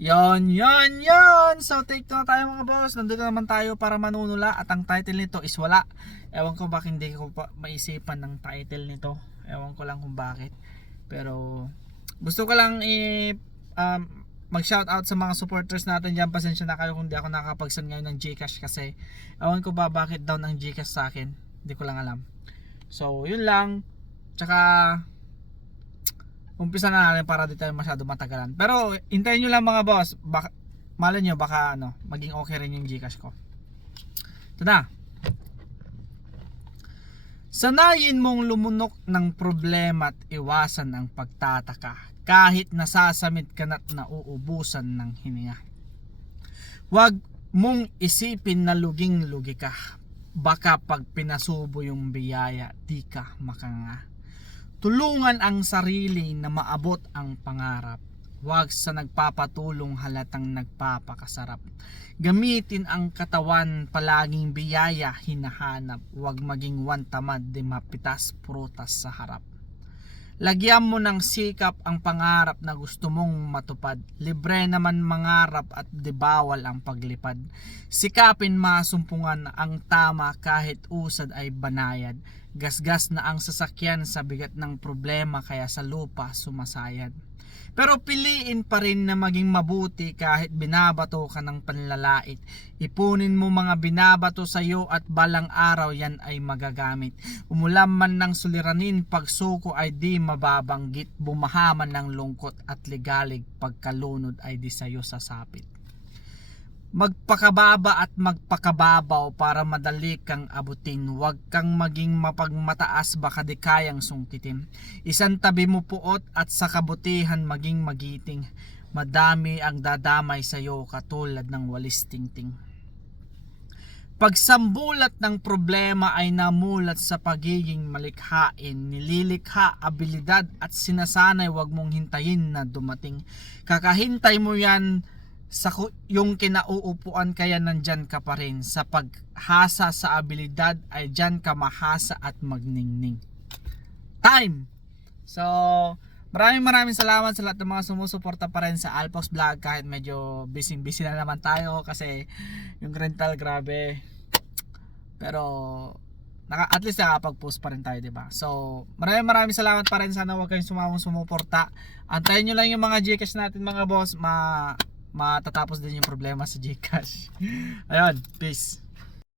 Yon. So take 2 na tayo mga boss. Nandito naman tayo para manunula at ang title nito is wala. Ewan ko bakit hindi ko pa maisipan ng title nito. Ewan ko lang kung bakit. Pero gusto ko lang mag-shoutout sa mga supporters natin diyan. Pasensya na kayo kung di ako nakakapag-send ngayon ng GCash kasi ewan ko ba bakit down ang GCash sa akin. Hindi ko lang alam. So yun lang. Tsaka umpisa na natin para di tayo masyado matagalan. Pero hintayin nyo lang mga boss. Malay nyo baka maging okay rin yung GCash ko. Ito na. Sanayin mong lumunok ng problema at iwasan ang pagtataka kahit nasasamit ka na't nauubusan ng hininga. Huwag mong isipin na luging-lugi ka. Baka pag pinasubo yung biyaya, di ka makanga. Tulungan ang sarili na maabot ang pangarap. Huwag sa nagpapatulong halatang nagpapakasarap. Gamitin ang katawan, palaging biyaya hinahanap. Huwag maging wantamad di mapitas prutas sa harap. Lagyan mo ng sikap ang pangarap na gusto mong matupad. Libre naman mangarap at di bawal ang paglipad. Sikapin masumpungan ang tama kahit usad ay banayad. Gasgas na ang sasakyan sa bigat ng problema kaya sa lupa sumasayad. Pero piliin pa rin na maging mabuti kahit binabato ka ng panlalait. Ipunin mo mga binabato sa iyo at balang araw yan ay magagamit. Umulam man ng suliranin, pagsuko ay di mababanggit. Bumahaman ng lungkot at ligalig, pagkalunod ay di sayo sasapit. Magpakababa at magpakababaw para madali kang abutin. Huwag kang maging mapagmataas baka di kayang sungkitin. Isang tabi mo puot at sa kabutihan maging magiting. Madami ang dadamay sa'yo katulad ng walis tingting. Pagsambulat ng problema ay namulat sa pagiging malikhain. Nililikha, abilidad at sinasanay, huwag mong hintayin na dumating. Kakahintay mo yan sa yung kinauupuan kaya nandyan ka pa rin. Sa paghasa sa abilidad ay dyan ka mahasa at magningning. Time! So maraming salamat sa lahat ng mga sumusuporta pa rin sa Alpox Vlog kahit medyo busy na naman tayo kasi yung rental grabe. Pero at least nakapag-post pa rin tayo, diba? So maraming salamat pa rin. Sana huwag kayong sumuporta. Antayin nyo lang yung mga GCash natin mga boss. Matatapos din yung problema sa GCash. Ayun, peace.